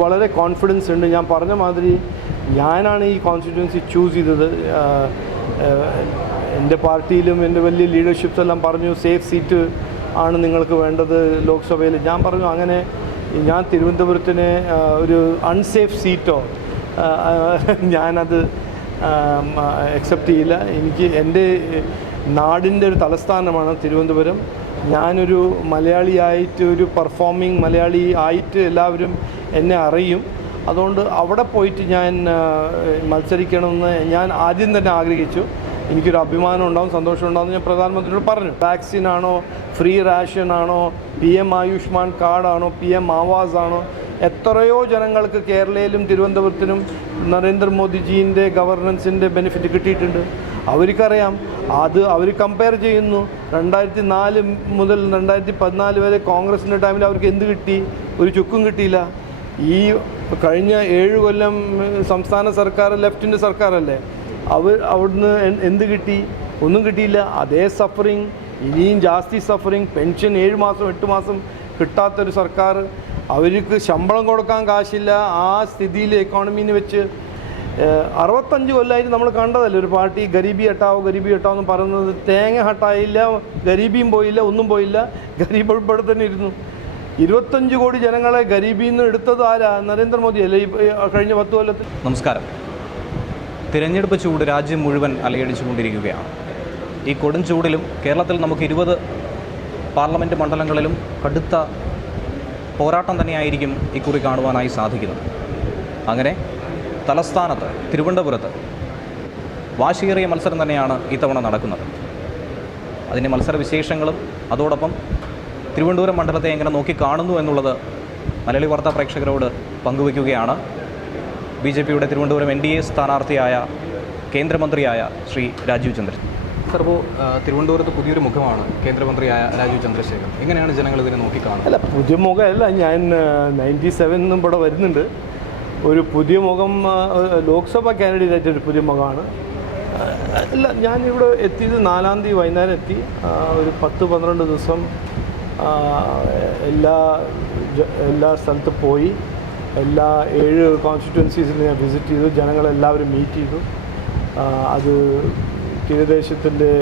വളരെ കോൺഫിഡൻസ് ഉണ്ട്. ഞാൻ പറഞ്ഞ മാതിരി ഞാനാണ് ഈ കോൺസ്റ്റിറ്റ്യുവൻസി ചൂസ് ചെയ്തത്. എന്റെ പാർട്ടിയിലും എന്റെ വലിയ ലീഡർഷിപ്സ് എല്ലാം പറഞ്ഞു സേഫ് സീറ്റ് ആണ് നിങ്ങൾക്ക് വേണ്ടത് ലോക്സഭയിൽ ഞാൻ പറഞ്ഞു അങ്ങനെ ഞാൻ തിരുവനന്തപുരത്തിന് ഒരു അൺസേഫ് സീറ്റോ ഞാനത് അക്സെപ്റ്റ് ചെയ്യില്ല. എനിക്ക് എന്റെ നാടിന്റെ ഒരു തലസ്ഥാനമാണ് തിരുവനന്തപുരം. ഞാനൊരു മലയാളിയായിട്ട് ഒരു പെർഫോമിങ് മലയാളി ആയിട്ട് എല്ലാവരും എന്നെ അറിയും. അതുകൊണ്ട് അവിടെ പോയിട്ട് ഞാൻ മത്സരിക്കണമെന്ന് ഞാൻ ആദ്യം തന്നെ ആഗ്രഹിച്ചു. എനിക്കൊരു അഭിമാനം ഉണ്ടാവും സന്തോഷം ഉണ്ടാവും ഞാൻ പ്രധാനമന്ത്രിയോട് പറഞ്ഞു. വാക്സിൻ ആണോ ഫ്രീ റാഷൻ ആണോ പി എം ആയുഷ്മാൻ കാർഡാണോ പി എം ആവാസ് ആണോ എത്രയോ ജനങ്ങൾക്ക് കേരളയിലും തിരുവനന്തപുരത്തിനും നരേന്ദ്രമോദിജീന്റെ ഗവർണൻസിന്റെ ബെനിഫിറ്റ് കിട്ടിയിട്ടുണ്ട്. അവർക്കറിയാം. അത് അവർ കമ്പയർ ചെയ്യുന്നു. രണ്ടായിരത്തി നാല് മുതൽ രണ്ടായിരത്തി പതിനാല് വരെ കോൺഗ്രസിന്റെ ടൈമിൽ അവർക്ക് എന്ത് കിട്ടി? ഒരു ചുക്കും കിട്ടിയില്ല. ഈ കഴിഞ്ഞ ഏഴ് കൊല്ലം സംസ്ഥാന സർക്കാർ ലെഫ്റ്റിന്റെ സർക്കാരല്ലേ അവർ അവിടുന്ന് എന്ത് കിട്ടി? ഒന്നും കിട്ടിയില്ല. അതേ സഫറിങ് ഇനിയും ജാസ്തി സഫറിങ് പെൻഷൻ ഏഴ് മാസം എട്ട് മാസം കിട്ടാത്തൊരു സർക്കാർ. അവർക്ക് ശമ്പളം കൊടുക്കാൻ കാശില്ല. ആ സ്ഥിതിയിൽ എക്കോണമീനെ വെച്ച് അറുപത്തഞ്ച് കൊല്ലമായിട്ട് നമ്മൾ കണ്ടതല്ലേ ഒരു പാർട്ടി ഗരീബി ഹട്ടാവോ ഗരീബി ഹട്ടാവോ എന്ന് പറയുന്നത് തേങ്ങ ഹട്ടായില്ല ഗരീബിയും പോയില്ല ഒന്നും പോയില്ല ഗരീബ് ഉൾപ്പെടെ തന്നെ ഇരുന്നു ഇരുപത്തഞ്ച് കോടി ജനങ്ങളെ ഗരീബിയിൽ നിന്ന് എടുത്തത് ആരാ? നരേന്ദ്രമോദി അല്ലേ കഴിഞ്ഞ പത്ത് കൊല്ലത്തിൽ? നമസ്കാരം. തിരഞ്ഞെടുപ്പ് ചൂട് രാജ്യം മുഴുവൻ അലയടിച്ചുകൊണ്ടിരിക്കുകയാണ്. ഈ കൊടും ചൂടിലും കേരളത്തിൽ നമുക്ക് ഇരുപത് പാർലമെന്റ് മണ്ഡലങ്ങളിലും കടുത്ത പോരാട്ടം തന്നെയായിരിക്കും ഇക്കുറി കാണുവാനായി സാധിക്കുന്നത്. അങ്ങനെ തലസ്ഥാനത്ത് തിരുവനന്തപുരത്ത് വാശിയേറിയ മത്സരം തന്നെയാണ് ഇത്തവണ നടക്കുന്നത്. അതിന്റെ മത്സര വിശേഷങ്ങളും അതോടൊപ്പം തിരുവനന്തപുരം മണ്ഡലത്തെ എങ്ങനെ നോക്കി കാണുന്നു എന്നുള്ളത് മലയാളി വാർത്താ പ്രേക്ഷകരോട് പങ്കുവയ്ക്കുകയാണ്. ബി ജെ പിയുടെ തിരുവനന്തപുരം എൻ ഡി എ സ്ഥാനാർത്ഥിയായ കേന്ദ്രമന്ത്രിയായ ശ്രീ രാജീവ് ചന്ദ്രൻ. സർവോ തിരുവനന്തപുരത്ത് പുതിയൊരു മുഖമാണ് കേന്ദ്രമന്ത്രിയായ രാജീവ് ചന്ദ്രശേഖർ എങ്ങനെയാണ് ജനങ്ങൾ ഇതിനെ നോക്കിക്കാണുന്നത് അല്ല പുതിയ മുഖമല്ല. ഞാൻ നയന്റി സെവൻ ഇവിടെ വരുന്നുണ്ട്. ഒരു പുതിയ മുഖം ലോക്സഭ കാൻഡിഡേറ്റ് ഒരു പുതിയ മുഖമാണ്. അല്ല ഞാനിവിടെ എത്തിയത് നാലാം തീയതി വൈകുന്നേരം എത്തി. ഒരു പത്ത് പന്ത്രണ്ട് ദിവസം എല്ലാ എല്ലാ സ്ഥലത്തും പോയി. എല്ലാ ഏഴ് കോൺസ്റ്റിറ്റ്യുവൻസീസിൽ ഞാൻ വിസിറ്റ് ചെയ്തു. ജനങ്ങളെല്ലാവരും മീറ്റ് ചെയ്തു. അത് തീരദേശത്തിന്റെ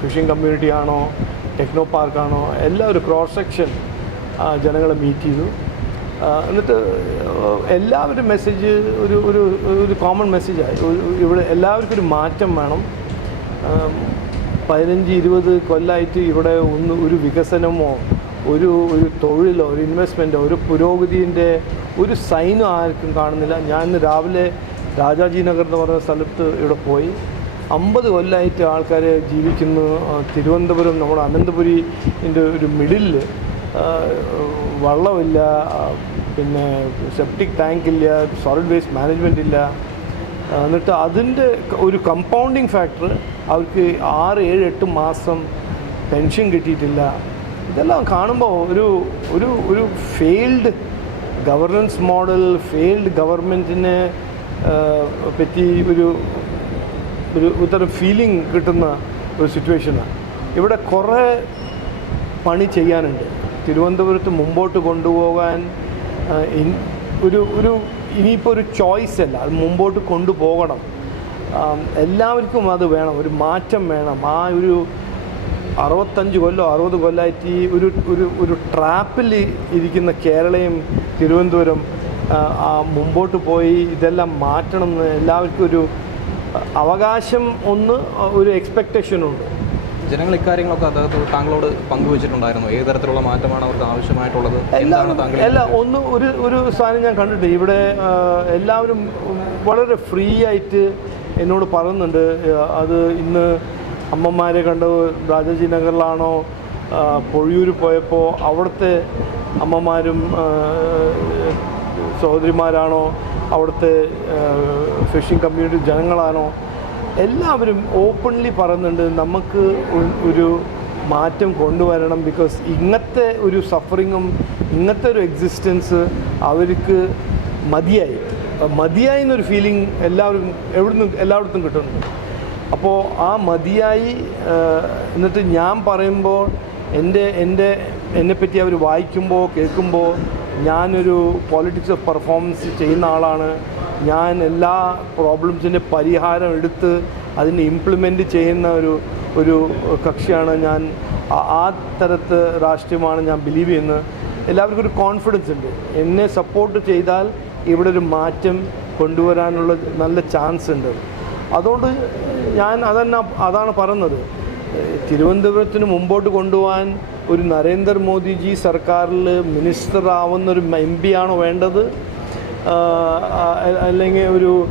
ഫിഷിംഗ് കമ്മ്യൂണിറ്റി ആണോ ടെക്നോ പാർക്കാണോ എല്ലാ ഒരു ക്രോസ് സെക്ഷൻ ജനങ്ങളെ മീറ്റ് ചെയ്തു. എന്നിട്ട് എല്ലാവരും മെസ്സേജ് ഒരു ഒരു ഒരു കോമൺ മെസ്സേജായി ഇവിടെ എല്ലാവർക്കും ഒരു മാറ്റം വേണം. പതിനഞ്ച് ഇരുപത് കൊല്ലമായിട്ട് ഇവിടെ ഒന്ന് ഒരു വികസനമോ ഒരു ഒരു തൊഴിലോ ഒരു ഇൻവെസ്റ്റ്മെന്റോ ഒരു പുരോഗതിന്റെ ഒരു സൈനും ആർക്കും കാണുന്നില്ല. ഞാൻ ഇന്ന് രാവിലെ രാജാജി നഗർ എന്ന് പറഞ്ഞ സ്ഥലത്ത് ഇവിടെ പോയി. അമ്പത് കൊല്ലമായിട്ട് ആൾക്കാർ ജീവിക്കുന്നു. തിരുവനന്തപുരം നമ്മുടെ അനന്തപുരിന്റെ ഒരു മിഡിലിൽ വള്ളമില്ല പിന്നെ സെപ്റ്റിക് ടാങ്ക് ഇല്ല സോളിഡ് വേസ്റ്റ് മാനേജ്മെന്റ് ഇല്ല. എന്നിട്ട് അതിന്റെ ഒരു കമ്പൗണ്ടിങ് ഫാക്ടർ അവർക്ക് ആറ് ഏഴ് എട്ട് മാസം പെൻഷൻ കിട്ടിയിട്ടില്ല. ഇതെല്ലാം കാണുമ്പോൾ ഒരു ഒരു ഒരു ഫെയിൽഡ് ഗവർണൻസ് മോഡൽ ഫെയിൽഡ് ഗവൺമെന്റിനെ പറ്റി ഒരു ഒരു ഇത്തരം ഫീലിംഗ് കിട്ടുന്ന ഒരു സിറ്റുവേഷനാണ് ഇവിടെ കുറേ പണി ചെയ്യാനുണ്ട്. തിരുവനന്തപുരത്ത് മുമ്പോട്ട് കൊണ്ടുപോകാൻ ഒരു ഒരു ഇനിയിപ്പോൾ ഒരു ചോയ്സ് അല്ല. അത് മുമ്പോട്ട് കൊണ്ടുപോകണം. എല്ലാവർക്കും അത് വേണം. ഒരു മാറ്റം വേണം. ആ ഒരു അറുപത്തഞ്ച് കൊല്ലം അറുപത് കൊല്ലമായിട്ട് ഈ ഒരു ഒരു ഒരു ട്രാപ്പിൽ ഇരിക്കുന്ന കേരളയും തിരുവനന്തപുരം മുമ്പോട്ട് പോയി ഇതെല്ലാം മാറ്റണം എന്ന് എല്ലാവർക്കും ഒരു അവകാശം ഒന്ന് ഒരു എക്സ്പെക്റ്റേഷൻ ഉണ്ട്. ജനങ്ങൾ ഇക്കാര്യങ്ങളൊക്കെ അദ്ദേഹത്തെ താങ്കളോട് പങ്കുവച്ചിട്ടുണ്ടായിരുന്നു. ഏത് തരത്തിലുള്ള മാറ്റമാണ് അവർക്ക് ആവശ്യമായിട്ടുള്ളത്? എന്താണ് താങ്കൾ അല്ല ഒന്ന് ഒരു ഒരു സാധനം ഞാൻ കണ്ടിട്ട് ഇവിടെ എല്ലാവരും വളരെ ഫ്രീ ആയിട്ട് എന്നോട് പറയുന്നുണ്ട്. അത് ഇന്ന് അമ്മമാരെ കണ്ട് രാജാജി നഗറിലാണോ പൊഴിയൂർ പോയപ്പോൾ അവിടുത്തെ അമ്മമാരും സഹോദരിമാരാണോ അവിടുത്തെ ഫിഷിംഗ് കമ്മ്യൂണിറ്റി ജനങ്ങളാണോ എല്ലാവരും ഓപ്പൺലി പറയുന്നുണ്ട് നമുക്ക് ഒരു- മാറ്റം കൊണ്ടുവരണം ബിക്കോസ് ഇങ്ങനത്തെ ഒരു സഫറിങ്ങും ഇങ്ങനത്തെ ഒരു എക്സിസ്റ്റൻസ് അവർക്ക് മതിയായി. മതിയായി എന്നൊരു ഫീലിംഗ് എല്ലാവരും എവിടുന്ന് എല്ലായിടത്തും കിട്ടുന്നുണ്ട്. അപ്പോൾ ആ മതിയായി എന്നിട്ട് ഞാൻ പറയുമ്പോൾ എന്റെ എന്റെ എന്നെപ്പറ്റി അവർ വായിക്കുമ്പോൾ കേൾക്കുമ്പോൾ ഞാനൊരു പോളിറ്റിക്സ് ഓഫ് പെർഫോമൻസ് ചെയ്യുന്ന ആളാണ്. ഞാൻ എല്ലാ പ്രോബ്ലംസിന്റെ പരിഹാരം എടുത്ത് അതിനെ ഇംപ്ലിമെന്റ് ചെയ്യുന്ന ഒരു ഒരു കക്ഷിയാണ് ഞാൻ. ആ- ആ തരത്ത് രാഷ്ട്രീയമാണ് ഞാൻ ബിലീവ് ചെയ്യുന്നത് എല്ലാവർക്കും ഒരു കോൺഫിഡൻസ് ഉണ്ട്. എന്നെ സപ്പോർട്ട് ചെയ്താൽ ഇവിടെ ഒരു മാറ്റം കൊണ്ടുവരാനുള്ള നല്ല ചാൻസ് ഉണ്ട്. അതുകൊണ്ട് ഞാൻ അതന്നെ അതാണ് പറയുന്നത് തിരുവനന്തപുരത്തിന് മുമ്പോട്ട് കൊണ്ടുപോകാൻ ഒരു നരേന്ദ്രമോദിജി സർക്കാരിൽ മിനിസ്റ്റർ ആവുന്ന ഒരു എം പി ആണോ വേണ്ടത് അല്ലെങ്കിൽ ഒരു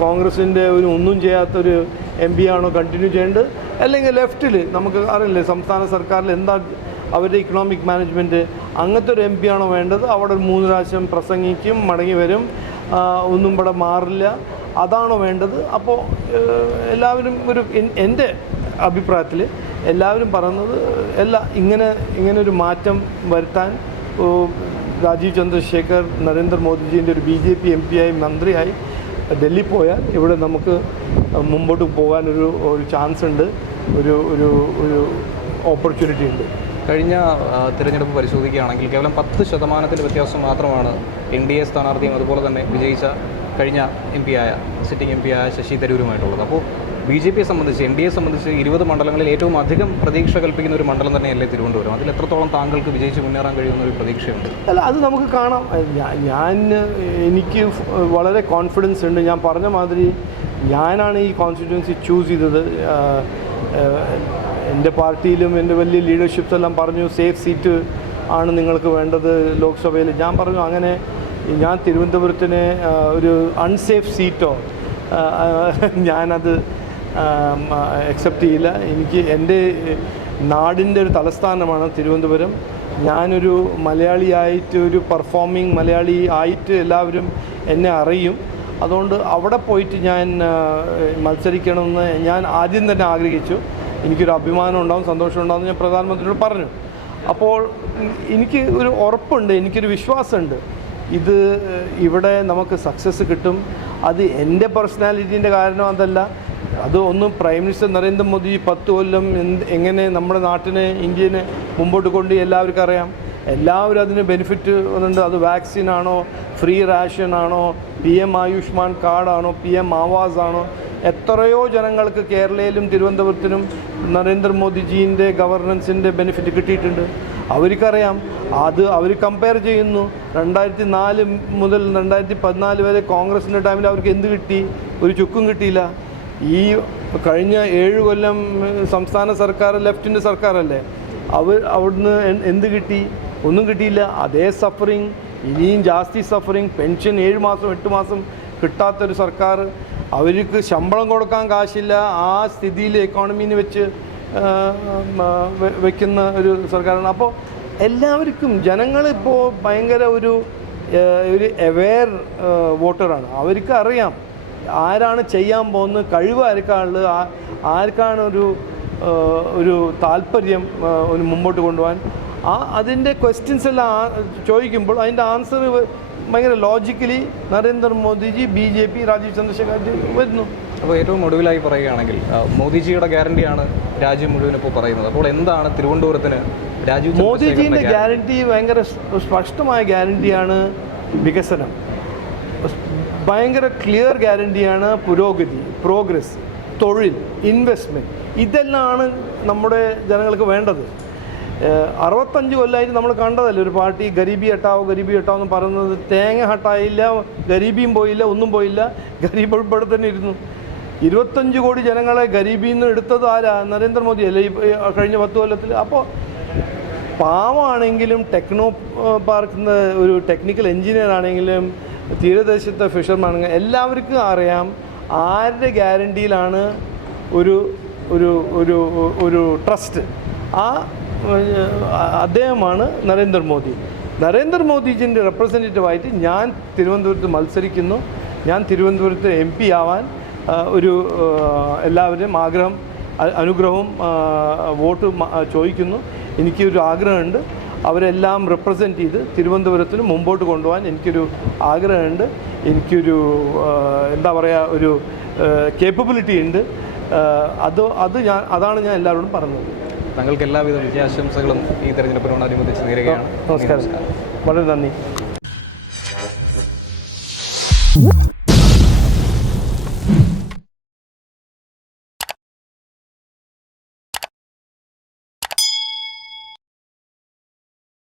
കോൺഗ്രസിന്റെ ഒരു ഒന്നും ചെയ്യാത്തൊരു എം പി ആണോ കണ്ടിന്യൂ ചെയ്യേണ്ടത്? അല്ലെങ്കിൽ ലെഫ്റ്റിൽ നമുക്ക് അറിയില്ലേ സംസ്ഥാന സർക്കാരിൽ എന്താ അവരുടെ ഇക്കണോമിക് മാനേജ്മെന്റ് അങ്ങനത്തെ ഒരു എം പി ആണോ വേണ്ടത്? അവിടെ ഒരു മൂന്ന് പ്രാവശ്യം പ്രസംഗിക്കും മടങ്ങി വരും. ഒന്നും ഇവിടെ മാറില്ല. അതാണോ വേണ്ടത്? അപ്പോൾ എല്ലാവരും ഒരു എൻ- എന്റെ അഭിപ്രായത്തിൽ എല്ലാവരും പറയുന്നത് എല്ലാ ഇങ്ങനെ ഇങ്ങനെ ഒരു മാറ്റം വരുത്താൻ രാജീവ് ചന്ദ്രശേഖർ നരേന്ദ്രമോദിജീന്റെ ഒരു ബി ജെ പി എം പിയായി മന്ത്രിയായി ഡൽഹി പോയാൽ ഇവിടെ നമുക്ക് മുമ്പോട്ട് പോകാനൊരു ഒരു ചാൻസ് ഉണ്ട്. ഒരു ഒരു ഒരു ഓപ്പർച്യൂണിറ്റി ഉണ്ട്. കഴിഞ്ഞ തിരഞ്ഞെടുപ്പ് പരിശോധിക്കുകയാണെങ്കിൽ കേവലം പത്ത് ശതമാനത്തിന്റെ വ്യത്യാസം മാത്രമാണ് എൻ ഡി എ സ്ഥാനാർത്ഥിയും അതുപോലെ തന്നെ വിജയിച്ച കഴിഞ്ഞ എം പി ആയ സിറ്റിംഗ് എം പി ആയ ശശി തരൂരുമായിട്ടുള്ളത്. അപ്പോൾ ബി ജെ പിയെ സംബന്ധിച്ച് എൻ ഡി എ സംബന്ധിച്ച് ഇരുപത് മണ്ഡലങ്ങളിൽ ഏറ്റവും അധികം പ്രതീക്ഷ കൽപ്പിക്കുന്ന ഒരു മണ്ഡലം തന്നെയല്ലേ തിരുവനന്തപുരം. അതിൽ എത്രത്തോളം താങ്കൾക്ക് വിജയിച്ച് മുന്നേറാൻ കഴിയുന്ന ഒരു പ്രതീക്ഷയുണ്ട്? അല്ല അത് നമുക്ക് കാണാം. ഞാൻ എനിക്ക് വളരെ കോൺഫിഡൻസ് ഉണ്ട്. ഞാൻ പറഞ്ഞ മാതിരി ഞാനാണ് ഈ കോൺസ്റ്റിറ്റ്യുവൻസി ചൂസ് ചെയ്തത്. എന്റെ പാർട്ടിയിലും എന്റെ വലിയ ലീഡർഷിപ്സ് എല്ലാം പറഞ്ഞു സേഫ് സീറ്റ് ആണ് നിങ്ങൾക്ക് വേണ്ടത് ലോക്സഭയിൽ. ഞാൻ പറഞ്ഞു അങ്ങനെ ഞാൻ തിരുവനന്തപുരത്തിന് ഒരു അൺസേഫ് സീറ്റോ ഞാനത് അക്സെപ്റ്റ് ചെയ്യില്ല. എനിക്ക് എന്റെ നാടിന്റെ ഒരു തലസ്ഥാനമാണ് തിരുവനന്തപുരം. ഞാനൊരു മലയാളിയായിട്ട് ഒരു പെർഫോമിങ് മലയാളി ആയിട്ട് എല്ലാവരും എന്നെ അറിയും. അതുകൊണ്ട് അവിടെ പോയിട്ട് ഞാൻ മത്സരിക്കണമെന്ന് ഞാൻ ആദ്യം തന്നെ ആഗ്രഹിച്ചു. എനിക്കൊരു അഭിമാനം ഉണ്ടാവും സന്തോഷം ഉണ്ടാവും എന്ന് ഞാൻ പ്രധാനമന്ത്രിയോട് പറഞ്ഞു. അപ്പോൾ എനിക്ക് ഒരു ഉറപ്പുണ്ട് എനിക്കൊരു വിശ്വാസമുണ്ട്. ഇത് ഇവിടെ നമുക്ക് സക്സസ് കിട്ടും. അത് എന്റെ പേഴ്സണാലിറ്റീന്റെ കാരണം അതല്ല. അത് ഒന്ന് പ്രൈം മിനിസ്റ്റർ നരേന്ദ്രമോദി പത്ത് കൊല്ലം എന്ത് എങ്ങനെ നമ്മുടെ നാട്ടിനെ ഇന്ത്യനെ മുമ്പോട്ട് കൊണ്ട് എല്ലാവർക്കും അറിയാം. എല്ലാവരും അതിന് ബെനിഫിറ്റ് ഉണ്ട് അത് വാക്സിൻ ആണോ ഫ്രീ റാഷൻ ആണോ പി എം ആയുഷ്മാൻ കാർഡാണോ പി എം ആവാസ് ആണോ എത്രയോ ജനങ്ങൾക്ക് കേരളയിലും തിരുവനന്തപുരത്തിനും നരേന്ദ്രമോദിജീന്റെ ഗവർണൻസിന്റെ ബെനിഫിറ്റ് കിട്ടിയിട്ടുണ്ട്. അവർക്കറിയാം അത് അവർ കമ്പയർ ചെയ്യുന്നു. രണ്ടായിരത്തി നാല് മുതൽ രണ്ടായിരത്തി പതിനാല് വരെ കോൺഗ്രസിന്റെ ടൈമിൽ അവർക്ക് എന്ത് കിട്ടി? ഒരു ചുക്കും കിട്ടിയില്ല. ഈ കഴിഞ്ഞ ഏഴ് കൊല്ലം സംസ്ഥാന സർക്കാർ ലെഫ്റ്റിന്റെ സർക്കാരല്ലേ? അവർ അവിടുന്ന് എന്ത് കിട്ടി? ഒന്നും കിട്ടിയില്ല. അതേ സഫറിങ് ഇനിയും ജാസ്തി സഫറിങ് പെൻഷൻ ഏഴ് മാസം എട്ട് മാസം കിട്ടാത്തൊരു സർക്കാർ. അവർക്ക് ശമ്പളം കൊടുക്കാൻ കാശില്ല. ആ സ്ഥിതിയിൽ എക്കോണമീനെ വെച്ച് വെക്കുന്ന ഒരു സർക്കാരാണ്. അപ്പോൾ എല്ലാവർക്കും ജനങ്ങളിപ്പോൾ ഭയങ്കര ഒരു ഒരു അവെയർ വോട്ടറാണ്. അവർക്ക് അറിയാം. ആരാണ് ചെയ്യാൻ പോകുന്നത് കഴിവ് ആർക്കാണുള്ളത് ആർക്കാണ് ഒരു ഒരു താല്പര്യം ഒന്ന് ഒരു മുമ്പോട്ട് കൊണ്ടുപോകാൻ? ആ അതിന്റെ ക്വസ്റ്റ്യൻസ് എല്ലാം ചോദിക്കുമ്പോൾ അതിന്റെ ആൻസർ ഭയങ്കര logically Narendra Modi ji B J P Rajeev Chandrasekhar വരുന്നു. അപ്പോൾ ഏറ്റവും ഒടുവിലായി പറയുകയാണെങ്കിൽ മോദിജിയുടെ ഗ്യാരണ്ടിയാണ് രാജ്യം മുഴുവൻ ഇപ്പോൾ പറയുന്നത്. അപ്പോൾ എന്താണ് തിരുവനന്തപുരത്തിന് രാജീവ് മോദിജീന്റെ ഗ്യാരണ്ടി? ഭയങ്കര സ്പഷ്ടമായ ഗ്യാരണ്ടിയാണ് വികസനം. ഭയങ്കര ക്ലിയർ ഗ്യാരണ്ടിയാണ് പുരോഗതി പ്രോഗ്രസ് തൊഴിൽ ഇൻവെസ്റ്റ്മെന്റ് ഇതെല്ലാമാണ് നമ്മുടെ ജനങ്ങൾക്ക് വേണ്ടത്. അറുപത്തഞ്ച് കൊല്ലമായിട്ട് നമ്മൾ കണ്ടതല്ലേ ഒരു പാർട്ടി ഗരീബി ഹട്ടാവോ ഗരീബി ഹട്ടാവോ എന്ന് പറയുന്നത് തേങ്ങ ഹട്ടായില്ല ഗരീബിയും പോയില്ല ഒന്നും പോയില്ല ഗരീബ് ഉൾപ്പെടെ തന്നെ ഇരുന്നു ഇരുപത്തഞ്ച് കോടി ജനങ്ങളെ ഗരീബിയിൽ നിന്ന് എടുത്തത് ആരാ? നരേന്ദ്രമോദി അല്ലേ കഴിഞ്ഞ പത്ത് കൊല്ലത്തിൽ അപ്പോൾ പാവമാണെങ്കിലും ടെക്നോ പാർക്കുന്ന ഒരു ടെക്നിക്കൽ എഞ്ചിനീയർ ആണെങ്കിലും തീരദേശത്തെ ഫിഷർമാണെങ്കിൽ എല്ലാവർക്കും അറിയാം ആരുടെ ഗ്യാരണ്ടിയിലാണ് ഒരു ഒരു ഒരു ഒരു ട്രസ്റ്റ് ആ അദ്ദേഹമാണ് നരേന്ദ്രമോദി നരേന്ദ്രമോദിജിന്റെ റെപ്രസെന്റേറ്റീവായിട്ട് ഞാൻ തിരുവനന്തപുരത്ത് മത്സരിക്കുന്നു. ഞാൻ തിരുവനന്തപുരത്ത് എം പി ആവാൻ ഒരു എല്ലാവരുടെയും എല്ലാവരും ആഗ്രഹം അനുഗ്രഹവും വോട്ട് ചോദിക്കുന്നു. എനിക്കൊരു ആഗ്രഹമുണ്ട്. അവരെല്ലാം റിപ്രസെന്റ് ചെയ്ത് തിരുവനന്തപുരത്തിന് മുമ്പോട്ട് കൊണ്ടുപോകാൻ എനിക്കൊരു ആഗ്രഹമുണ്ട്. എനിക്കൊരു എന്താ പറയുക ഒരു കേപ്പബിലിറ്റി ഉണ്ട്. അത് അത് ഞാൻ അതാണ് ഞാൻ എല്ലാവരോടും പറഞ്ഞത്. താങ്കൾക്ക് എല്ലാവിധ വിജയാശംസകളും ഈ തെരഞ്ഞെടുപ്പിനോടനുബന്ധിച്ച് നേരുകയാണ്. നമസ്കാരം. വളരെ നന്ദി.